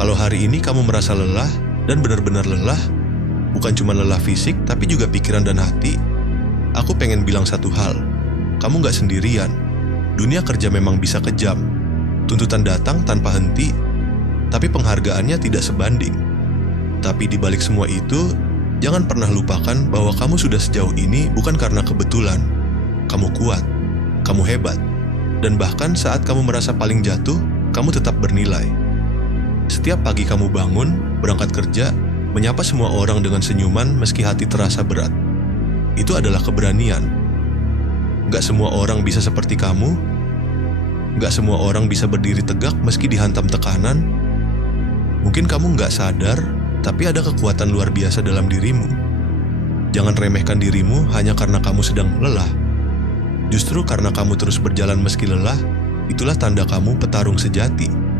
Kalau hari ini kamu merasa lelah dan benar-benar lelah, bukan cuma lelah fisik tapi juga pikiran dan hati, aku pengen bilang satu hal. Kamu gak sendirian. Dunia kerja memang bisa kejam. Tuntutan datang tanpa henti, tapi penghargaannya tidak sebanding. Tapi di balik semua itu, jangan pernah lupakan bahwa kamu sudah sejauh ini bukan karena kebetulan. Kamu kuat, kamu hebat, dan bahkan saat kamu merasa paling jatuh, kamu tetap bernilai. Setiap pagi kamu bangun, berangkat kerja, menyapa semua orang dengan senyuman meski hati terasa berat. Itu adalah keberanian. Gak semua orang bisa seperti kamu. Gak semua orang bisa berdiri tegak meski dihantam tekanan. Mungkin kamu gak sadar, tapi ada kekuatan luar biasa dalam dirimu. Jangan remehkan dirimu hanya karena kamu sedang lelah. Justru karena kamu terus berjalan meski lelah, itulah tanda kamu petarung sejati.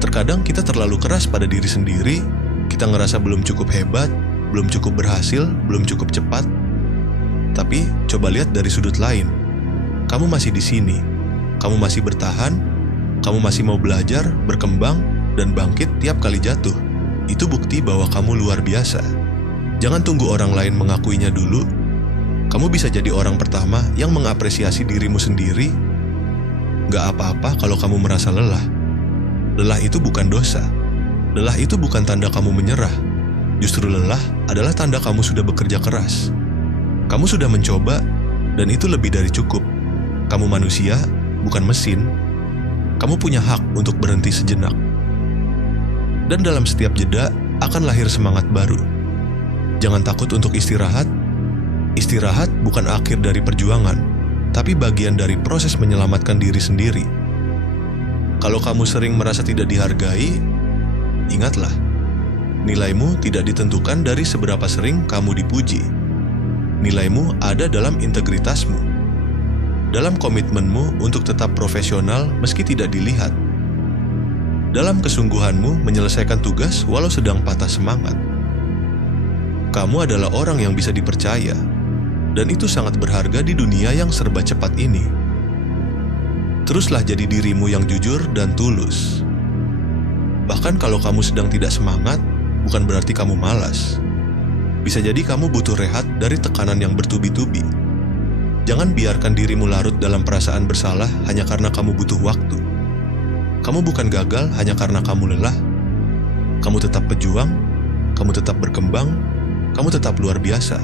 Terkadang kita terlalu keras pada diri sendiri, kita ngerasa belum cukup hebat, belum cukup berhasil, belum cukup cepat. Tapi coba lihat dari sudut lain. Kamu masih di sini, kamu masih bertahan, kamu masih mau belajar, berkembang, dan bangkit tiap kali jatuh. Itu bukti bahwa kamu luar biasa. Jangan tunggu orang lain mengakuinya dulu. Kamu bisa jadi orang pertama yang mengapresiasi dirimu sendiri. Gak apa-apa kalau kamu merasa lelah. Lelah itu bukan dosa. Lelah itu bukan tanda kamu menyerah. Justru lelah adalah tanda kamu sudah bekerja keras. Kamu sudah mencoba, dan itu lebih dari cukup. Kamu manusia, bukan mesin. Kamu punya hak untuk berhenti sejenak. Dan dalam setiap jeda akan lahir semangat baru. Jangan takut untuk istirahat. Istirahat bukan akhir dari perjuangan, tapi bagian dari proses menyelamatkan diri sendiri. Kalau kamu sering merasa tidak dihargai, ingatlah, nilaimu tidak ditentukan dari seberapa sering kamu dipuji. Nilaimu ada dalam integritasmu, dalam komitmenmu untuk tetap profesional meski tidak dilihat, dalam kesungguhanmu menyelesaikan tugas walau sedang patah semangat. Kamu adalah orang yang bisa dipercaya, dan itu sangat berharga di dunia yang serba cepat ini. Teruslah jadi dirimu yang jujur dan tulus. Bahkan kalau kamu sedang tidak semangat, bukan berarti kamu malas. Bisa jadi kamu butuh rehat dari tekanan yang bertubi-tubi. Jangan biarkan dirimu larut dalam perasaan bersalah hanya karena kamu butuh waktu. Kamu bukan gagal hanya karena kamu lelah. Kamu tetap pejuang, kamu tetap berkembang, kamu tetap luar biasa.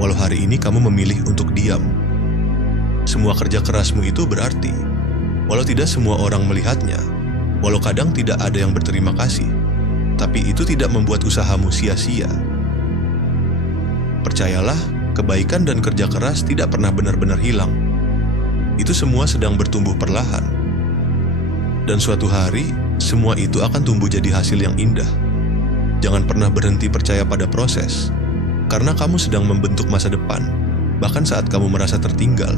Walau hari ini kamu memilih untuk diam. Semua kerja kerasmu itu berarti. Walau tidak semua orang melihatnya, walau kadang tidak ada yang berterima kasih, tapi itu tidak membuat usahamu sia-sia. Percayalah, kebaikan dan kerja keras tidak pernah benar-benar hilang. Itu semua sedang bertumbuh perlahan. Dan suatu hari, semua itu akan tumbuh jadi hasil yang indah. Jangan pernah berhenti percaya pada proses. Karena kamu sedang membentuk masa depan, bahkan saat kamu merasa tertinggal.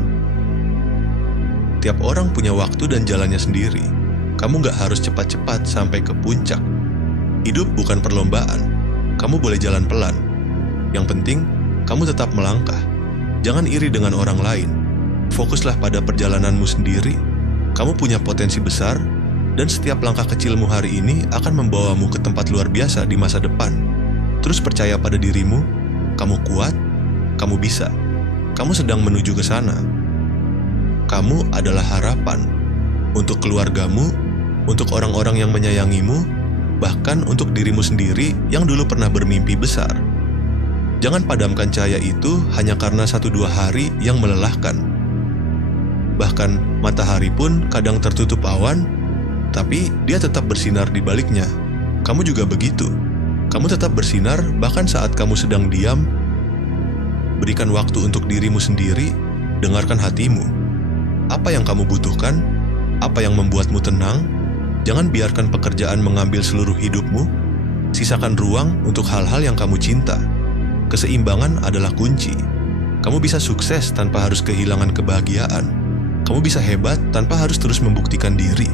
Tiap orang punya waktu dan jalannya sendiri. Kamu gak harus cepat-cepat sampai ke puncak. Hidup bukan perlombaan. Kamu boleh jalan pelan. Yang penting, kamu tetap melangkah. Jangan iri dengan orang lain. Fokuslah pada perjalananmu sendiri. Kamu punya potensi besar, dan setiap langkah kecilmu hari ini akan membawamu ke tempat luar biasa di masa depan. Terus percaya pada dirimu. Kamu kuat, kamu bisa. Kamu sedang menuju ke sana. Kamu adalah harapan untuk keluargamu, untuk orang-orang yang menyayangimu, bahkan untuk dirimu sendiri yang dulu pernah bermimpi besar. Jangan padamkan cahaya itu hanya karena 1-2 hari yang melelahkan. Bahkan matahari pun kadang tertutup awan, tapi dia tetap bersinar di baliknya. Kamu juga begitu. Kamu tetap bersinar bahkan saat kamu sedang diam. Berikan waktu untuk dirimu sendiri, dengarkan hatimu. Apa yang kamu butuhkan? Apa yang membuatmu tenang? Jangan biarkan pekerjaan mengambil seluruh hidupmu. Sisakan ruang untuk hal-hal yang kamu cinta. Keseimbangan adalah kunci. Kamu bisa sukses tanpa harus kehilangan kebahagiaan. Kamu bisa hebat tanpa harus terus membuktikan diri.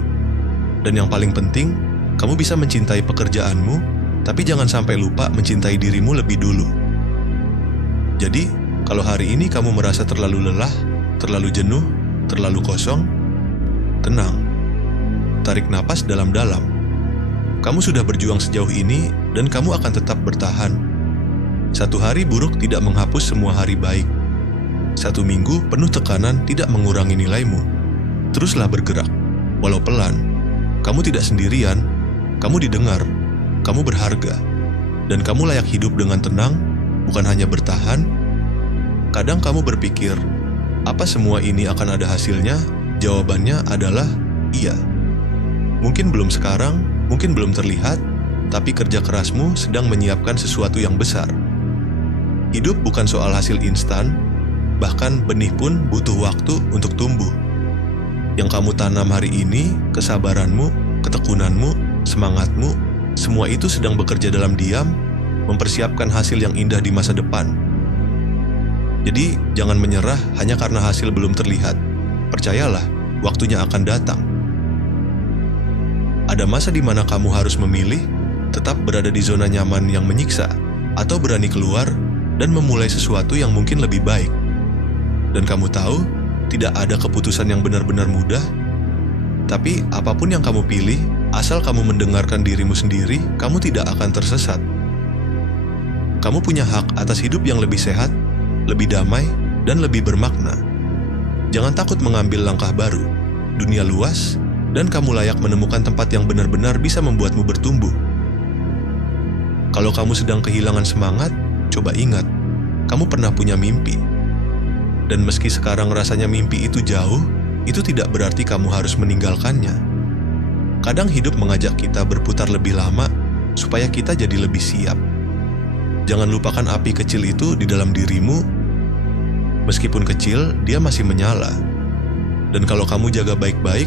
Dan yang paling penting, kamu bisa mencintai pekerjaanmu, tapi jangan sampai lupa mencintai dirimu lebih dulu. Jadi, kalau hari ini kamu merasa terlalu lelah, terlalu jenuh, terlalu kosong, tenang. Tarik napas dalam-dalam. Kamu sudah berjuang sejauh ini dan kamu akan tetap bertahan. Satu hari buruk tidak menghapus semua hari baik. Satu minggu penuh tekanan tidak mengurangi nilaimu. Teruslah bergerak, walau pelan. Kamu tidak sendirian, kamu didengar, kamu berharga, dan kamu layak hidup dengan tenang, bukan hanya bertahan. Kadang kamu berpikir, apa semua ini akan ada hasilnya? Jawabannya adalah iya. Mungkin belum sekarang, mungkin belum terlihat, tapi kerja kerasmu sedang menyiapkan sesuatu yang besar. Hidup bukan soal hasil instan, bahkan benih pun butuh waktu untuk tumbuh. Yang kamu tanam hari ini, kesabaranmu, ketekunanmu, semangatmu, semua itu sedang bekerja dalam diam, mempersiapkan hasil yang indah di masa depan. Jadi, jangan menyerah hanya karena hasil belum terlihat. Percayalah, waktunya akan datang. Ada masa di mana kamu harus memilih, tetap berada di zona nyaman yang menyiksa, atau berani keluar dan memulai sesuatu yang mungkin lebih baik. Dan kamu tahu, tidak ada keputusan yang benar-benar mudah. Tapi apapun yang kamu pilih, asal kamu mendengarkan dirimu sendiri, kamu tidak akan tersesat. Kamu punya hak atas hidup yang lebih sehat, lebih damai, dan lebih bermakna. Jangan takut mengambil langkah baru. Dunia luas, dan kamu layak menemukan tempat yang benar-benar bisa membuatmu bertumbuh. Kalau kamu sedang kehilangan semangat, coba ingat, kamu pernah punya mimpi. Dan meski sekarang rasanya mimpi itu jauh, itu tidak berarti kamu harus meninggalkannya. Kadang hidup mengajak kita berputar lebih lama, supaya kita jadi lebih siap. Jangan lupakan api kecil itu di dalam dirimu. Meskipun kecil, dia masih menyala. Dan kalau kamu jaga baik-baik,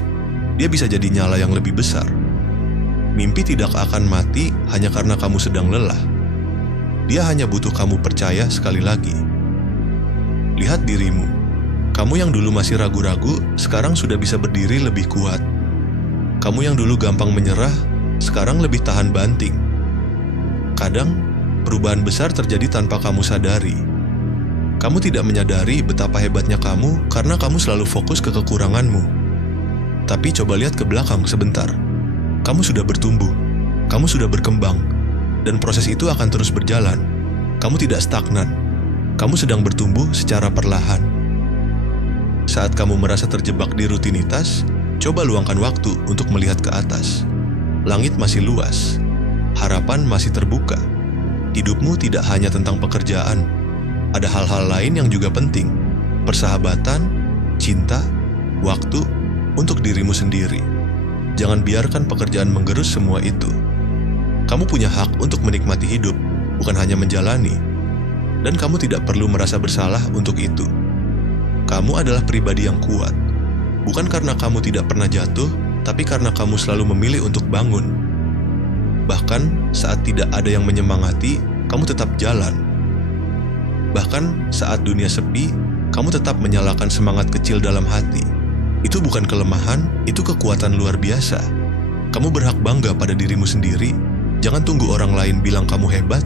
dia bisa jadi nyala yang lebih besar. Mimpi tidak akan mati hanya karena kamu sedang lelah. Dia hanya butuh kamu percaya sekali lagi. Lihat dirimu. Kamu yang dulu masih ragu-ragu, sekarang sudah bisa berdiri lebih kuat. Kamu yang dulu gampang menyerah, sekarang lebih tahan banting. Kadang, perubahan besar terjadi tanpa kamu sadari. Kamu tidak menyadari betapa hebatnya kamu karena kamu selalu fokus ke kekuranganmu. Tapi coba lihat ke belakang sebentar. Kamu sudah bertumbuh, kamu sudah berkembang, dan proses itu akan terus berjalan. Kamu tidak stagnan, kamu sedang bertumbuh secara perlahan. Saat kamu merasa terjebak di rutinitas, coba luangkan waktu untuk melihat ke atas. Langit masih luas, harapan masih terbuka. Hidupmu tidak hanya tentang pekerjaan, ada hal-hal lain yang juga penting. Persahabatan, cinta, waktu, untuk dirimu sendiri. Jangan biarkan pekerjaan menggerus semua itu. Kamu punya hak untuk menikmati hidup, bukan hanya menjalani. Dan kamu tidak perlu merasa bersalah untuk itu. Kamu adalah pribadi yang kuat. Bukan karena kamu tidak pernah jatuh, tapi karena kamu selalu memilih untuk bangun. Bahkan saat tidak ada yang menyemangati, kamu tetap jalan. Bahkan saat dunia sepi, kamu tetap menyalakan semangat kecil dalam hati. Itu bukan kelemahan, itu kekuatan luar biasa. Kamu berhak bangga pada dirimu sendiri. Jangan tunggu orang lain bilang kamu hebat.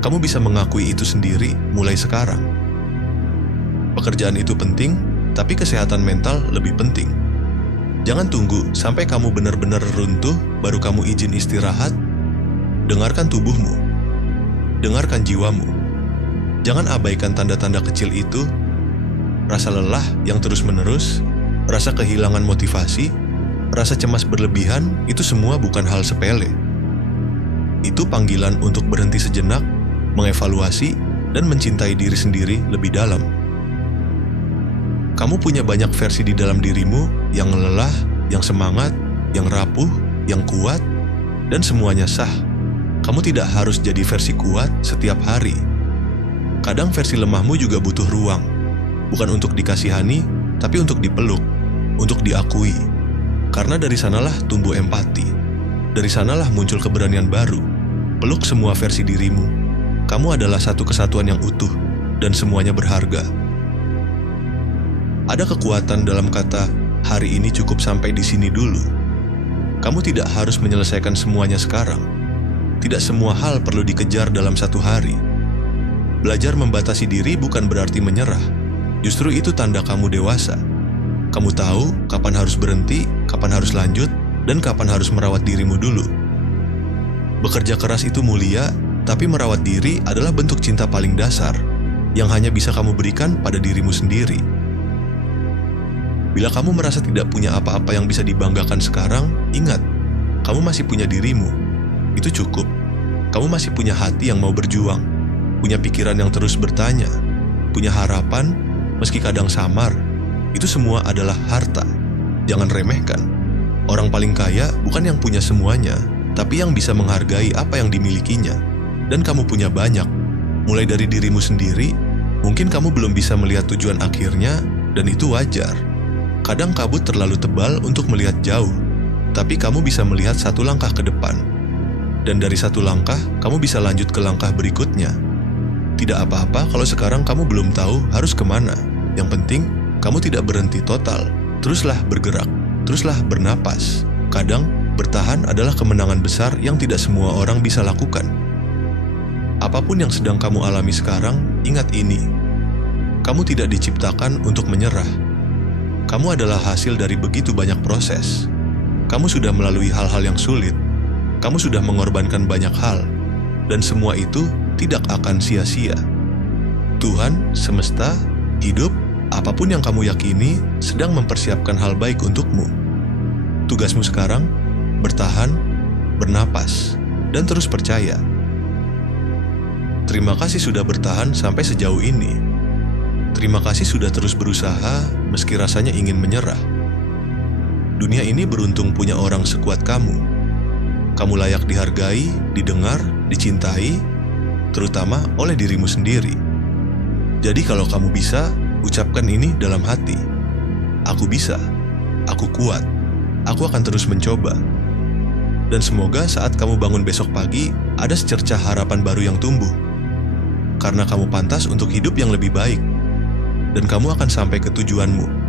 Kamu bisa mengakui itu sendiri mulai sekarang. Pekerjaan itu penting, tapi kesehatan mental lebih penting. Jangan tunggu sampai kamu benar-benar runtuh, baru kamu izin istirahat. Dengarkan tubuhmu. Dengarkan jiwamu. Jangan abaikan tanda-tanda kecil itu. Rasa lelah yang terus-menerus, rasa kehilangan motivasi, rasa cemas berlebihan, itu semua bukan hal sepele. Itu panggilan untuk berhenti sejenak, mengevaluasi, dan mencintai diri sendiri lebih dalam. Kamu punya banyak versi di dalam dirimu, yang lelah, yang semangat, yang rapuh, yang kuat, dan semuanya sah. Kamu tidak harus jadi versi kuat setiap hari. Kadang versi lemahmu juga butuh ruang, bukan untuk dikasihani, tapi untuk dipeluk. Untuk diakui, karena dari sanalah tumbuh empati. Dari sanalah muncul keberanian baru. Peluk semua versi dirimu. Kamu adalah satu kesatuan yang utuh, dan semuanya berharga. Ada kekuatan dalam kata, hari ini cukup sampai di sini dulu. Kamu tidak harus menyelesaikan semuanya sekarang. Tidak semua hal perlu dikejar dalam satu hari. Belajar membatasi diri bukan berarti menyerah. Justru itu tanda kamu dewasa. Kamu tahu kapan harus berhenti, kapan harus lanjut, dan kapan harus merawat dirimu dulu. Bekerja keras itu mulia, tapi merawat diri adalah bentuk cinta paling dasar yang hanya bisa kamu berikan pada dirimu sendiri. Bila kamu merasa tidak punya apa-apa yang bisa dibanggakan sekarang, ingat, kamu masih punya dirimu. Itu cukup. Kamu masih punya hati yang mau berjuang, punya pikiran yang terus bertanya, punya harapan, meski kadang samar. Itu semua adalah harta. Jangan remehkan. Orang paling kaya bukan yang punya semuanya, tapi yang bisa menghargai apa yang dimilikinya. Dan kamu punya banyak. Mulai dari dirimu sendiri, mungkin kamu belum bisa melihat tujuan akhirnya, dan itu wajar. Kadang kabut terlalu tebal untuk melihat jauh, tapi kamu bisa melihat satu langkah ke depan. Dan dari satu langkah, kamu bisa lanjut ke langkah berikutnya. Tidak apa-apa kalau sekarang kamu belum tahu harus kemana. Yang penting, kamu tidak berhenti total. Teruslah bergerak, teruslah bernapas. Kadang, bertahan adalah kemenangan besar yang tidak semua orang bisa lakukan. Apapun yang sedang kamu alami sekarang, ingat ini. Kamu tidak diciptakan untuk menyerah. Kamu adalah hasil dari begitu banyak proses. Kamu sudah melalui hal-hal yang sulit. Kamu sudah mengorbankan banyak hal. Dan semua itu tidak akan sia-sia. Tuhan, semesta, hidup, apapun yang kamu yakini sedang mempersiapkan hal baik untukmu. Tugasmu sekarang, bertahan, bernapas, dan terus percaya. Terima kasih sudah bertahan sampai sejauh ini. Terima kasih sudah terus berusaha meski rasanya ingin menyerah. Dunia ini beruntung punya orang sekuat kamu. Kamu layak dihargai, didengar, dicintai, terutama oleh dirimu sendiri. Jadi kalau kamu bisa, ucapkan ini dalam hati. Aku bisa, aku kuat, aku akan terus mencoba. Dan semoga saat kamu bangun besok pagi, ada secercah harapan baru yang tumbuh. Karena kamu pantas untuk hidup yang lebih baik. Dan kamu akan sampai ke tujuanmu.